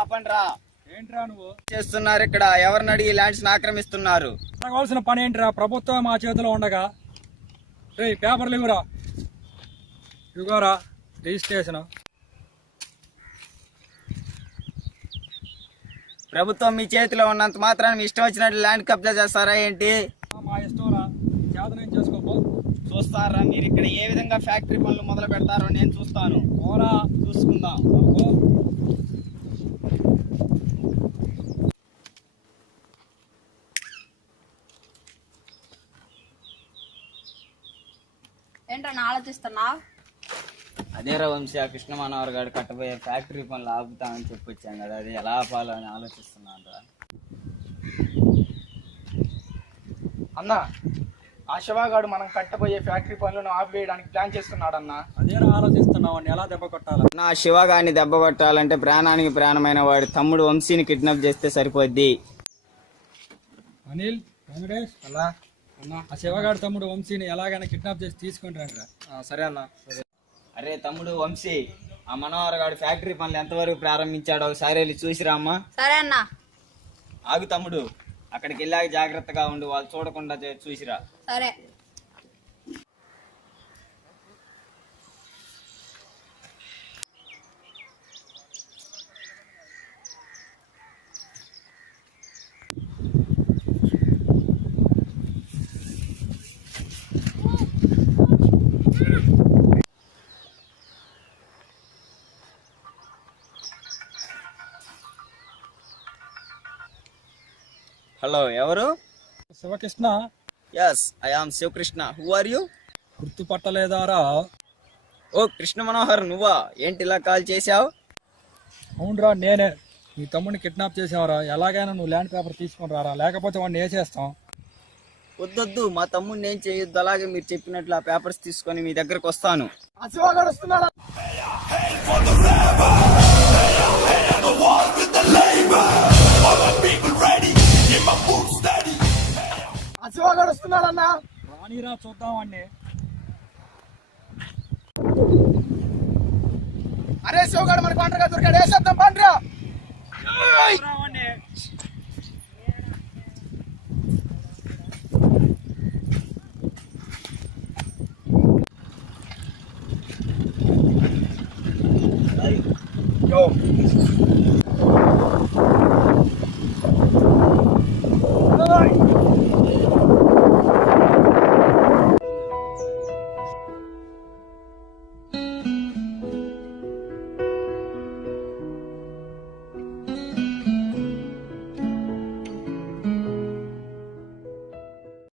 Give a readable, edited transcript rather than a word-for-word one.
ఆపండ్రా. ఏంట్రా నువ్వు చేస్తున్నారు ఇక్కడ? ఎవరిని అడిగి ల్యాండ్స్ ఆక్రమిస్తున్నారు? కావాల్సిన పని ఏంట్రా? ప్రభుత్వం మా చేతిలో ఉండగా. రే పేపర్లు ఇవ్వరా, ఇవ్వరా రిజిస్ట్రేషన్. ప్రభుత్వం మీ చేతిలో ఉన్నంత మాత్రాన్ని మీ ఇష్టం వచ్చినట్టు ల్యాండ్ కబ్జా చేస్తారా ఏంటి? మా ఇష్టంరా, చేతనం చేసుకోపో. చూస్తారా మీరు ఇక్కడ ఏ విధంగా ఫ్యాక్టరీ పనులు మొదలు పెడతారో నేను చూస్తాను. ఓరా చూసుకుందాం. ఏంటన్నా ఆలోచిస్తున్నా? అదేరా వంశీ, ఆ కృష్ణ మనోహర్ గారు కట్టబోయే ఫ్యాక్టరీ పనులు ఆపుతామని చెప్పొచ్చాం కదా, అది ఎలా ఆపాలో అని ఆలోచిస్తున్నాను రా. అన్న, ఆ శివగాడు మనం కట్టబోయే ఫ్యాక్టరీ పనులను ఆపివేయడానికి ప్లాన్ చేస్తున్నాడు అన్న. అదేరా ఆలోచిస్తున్నావు, ఎలా దెబ్బ కొట్టాలి? నా శివగాడిని దెబ్బ కొట్టాలంటే ప్రాణానికి ప్రాణమైన వాడి తమ్ముడు వంశీని కిడ్నాప్ చేస్తే సరిపోద్ది. అనిల్, వెంకటేష్ అన్నా ఆ శివగాడి తమ్ముడు వంశీని ఎలాగైనా కిడ్నాప్ చేసి తీసుకొని రండి. సరే అన్న. అరే తమ్ముడు వంశీ, ఆ మనోహర్ గారు ఫ్యాక్టరీ పనులు ఎంతవరకు ప్రారంభించాడో ఒకసారి వెళ్ళి చూసిరా అమ్మా. సరే అన్నా. ఆగు తమ్ముడు, అక్కడికి వెళ్ళాక జాగ్రత్తగా ఉండు, వాళ్ళు చూడకుండా చూసిరా. సరే. హలో, ఎవరు? Sivakrishna. Yes, I am Sivakrishna. Who are you? గుర్తుపట్టలేదారా? ఓ కృష్ణ మనోహర్, నువ్వా? ఏంటి ఇలా కాల్ చేశావు? అవునరా, నేనే. నీ తమ్ముడిని కిడ్నాప్ చేసావరా? ఎలాగైనా నువ్వు ల్యాండ్ పేపర్ తీసుకొని రారా, లేకపోతే వాడిని వేసేస్తాం. వద్దొద్దు, మా తమ్ముడిని ఏం చేయొద్దు. అలాగే మీరు చెప్పినట్లు ఆ పేపర్స్ తీసుకొని మీ దగ్గరకు వస్తాను. ఆ శివగాడు వస్తున్నాడా? ఆ శివగాడు వస్తున్నాడన్నా. రానిరా, చూద్దాం వాడిని. అరే శివగాడు మనకు పంటగా దొరికాడు, వేసేద్దాం పండ్రా.